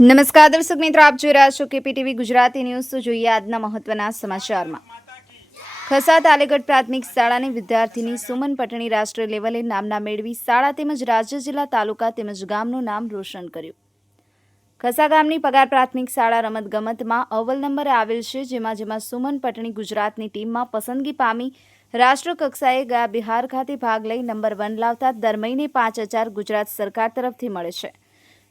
નમસ્કાર, દર્શક મિત્રો, આપ જોઈ રહ્યા છો કેપીટીવી ગુજરાતી ન્યૂઝ. તો જોઈએ આજના મહત્વના સમાચારમાં. ખસા આલેગઢ પ્રાથમિક શાળાની વિદ્યાર્થીની સુમન પટણી રાષ્ટ્રીય લેવલે નામના મેળવી શાળા તેમજ રાજ્ય જિલ્લા તાલુકા તેમજ ગામનું નામ રોશન કર્યું. ખસા ગામની પગાર પ્રાથમિક શાળા રમતગમતમાં અવ્વલ નંબરે આવેલ છે, જેમાં જેમાં સુમન પટણી ગુજરાતની ટીમમાં પસંદગી પામી રાષ્ટ્રકક્ષાએ ગયા બિહાર ખાતે ભાગ લઈ નંબર વન લાવતા દર મહિને પાંચ હજાર ગુજરાત સરકાર તરફથી મળે છે.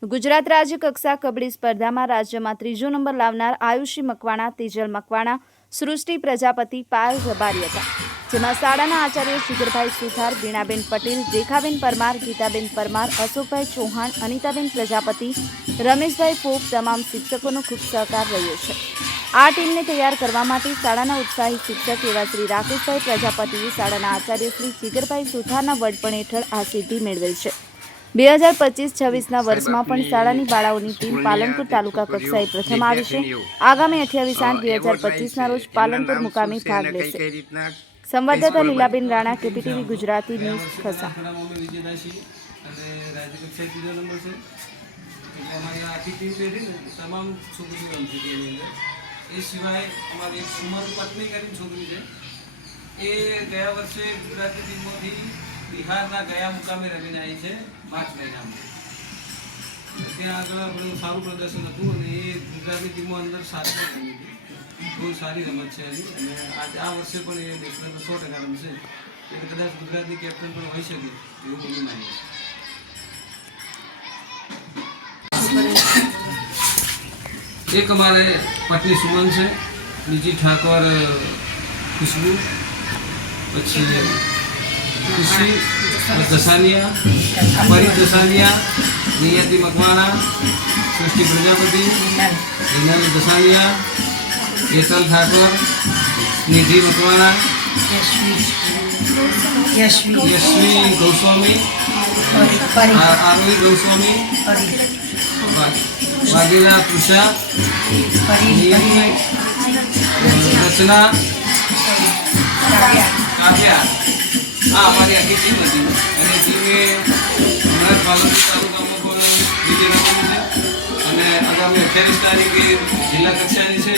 ગુજરાત રાજ્ય કક્ષા કબડ્ડી સ્પર્ધામાં રાજ્યમાં ત્રીજો નંબર લાવનાર આયુષી મકવાણા, તેજલ મકવાણા, સૃષ્ટિ પ્રજાપતિ પાયલ રબારી હતા. જેમાં શાળાના આચાર્ય શિખરભાઈ સુથાર બીણાબેન પટેલ રેખાબેન પરમાર, ગીતાબેન પરમાર, અશોકભાઈ ચૌહાણ, અનિતાબેન પ્રજાપતિ, રમેશભાઈ પોપ તમામ શિક્ષકોનો ખૂબ સહકાર રહ્યો છે. આ ટીમને તૈયાર કરવા માટે શાળાના ઉત્સાહી શિક્ષક એવા શ્રી રાકેશભાઈ પ્રજાપતિએ શાળાના આચાર્ય શ્રી જીગરભાઈ સુથારના વડપણ હેઠળ આ સિદ્ધિ મેળવેલ છે. બે હજાર પચીસ છવ્વીસના વર્ષમાં પણ શાળાની બાળાઓની ટીમ પાલનપુર તાલુકા કક્ષાએ પ્રથમ આવી છે. આગામી અઠ્યાવીસ આઠ બે હજાર પચીસના રોજ પાલનપુર મુકામે ભાગ લેશે. સંવાદદાતા લીલાબેન રાણા કેપીટીવી ગુજરાતી ન્યૂઝ ખસા. તમામ છોકરીઓ રમતી હતી એ સિવાય અમારી એક સુમર પત્ની કરીને છોકરી છે એ ગયા વર્ષે ગુજરાતી ટીમમાંથી બિહારના ગયા મુકામે રમીને આવી છે માર્ચ મહિનામાં. ત્યાં આગળ આપણું સારું પ્રદર્શન હતું અને એ ગુજરાતી ટીમો અંદર સારી રમી હતી બહુ સારી રમત છે એની. અને આજ આ વર્ષે પણ એ નેશનલમાં સો ટકા રમશે. એટલે કદાચ ગુજરાતની કેપ્ટન પણ હોઈ શકે એવું બધું માનીએ છે. એક અમારે પત્ની સુમન છે. બીજી ઠાકોર ખુશ્બુ. પછી खुशी दसानिया फरीद दसानिया नियति मकवाना सृष्टि प्रजापति हिनल दसानिया केतल ठाकुर निधि मकवाना यशवी गोस्वामी आरवी गोस्वामी वागीरा तुषा रचना काव्या આ અમારી આખી ટીમ હતી. અને ટીમે હમણાં પાલનપુર તાલુકામાં પણ વિજય રમેલું છે. અને આગામી અઠ્યાવીસ તારીખે જિલ્લા કક્ષાની છે.